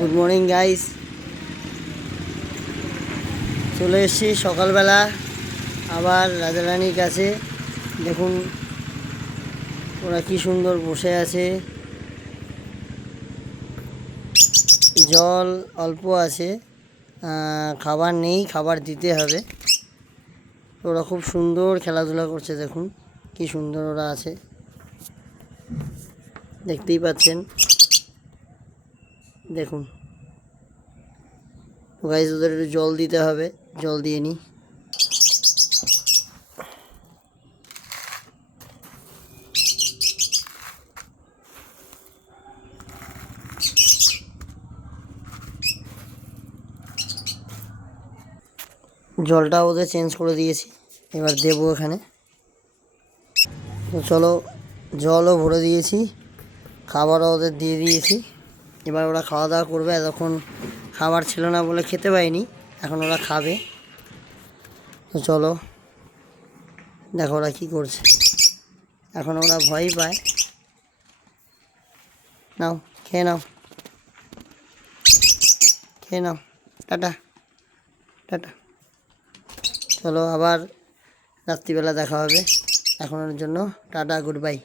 Good morning guys, চলে এসেছি সকালবেলা আবার রাজারানীর কাছে। দেখুন ওরা কি সুন্দর বসে আছে, জল অল্প আছে, খাবার নেই, খাবার দিতে হবে। ওরা খুব সুন্দর খেলাধুলা করছে, দেখুন কি সুন্দর ওরা আছে, দেখতেই পাচ্ছেন। দেখুন গাইস, ওদের একটু জল দিতে হবে, জল দিয়ে নিই। জলটা ওদের চেঞ্জ করে দিয়েছি, এবার দেবো এখানে। তো চলো, জলও ভরে দিয়েছি, খাবারও ওদের দিয়ে দিয়েছি। এবার ওরা খাওয়া দাওয়া করবে। এতক্ষণ খাবার ছিল না বলে খেতে পাইনি, এখন ওরা খাবে। তো চলো, দেখো ওরা কী করছে। এখন ওরা ভয়ই পায়। নাও, খেয়ে নাও, খেয়ে নাও। Tata tata. চলো, আবার রাত্রিবেলা দেখা হবে। এখনের জন্য টাটা, গুড বাই।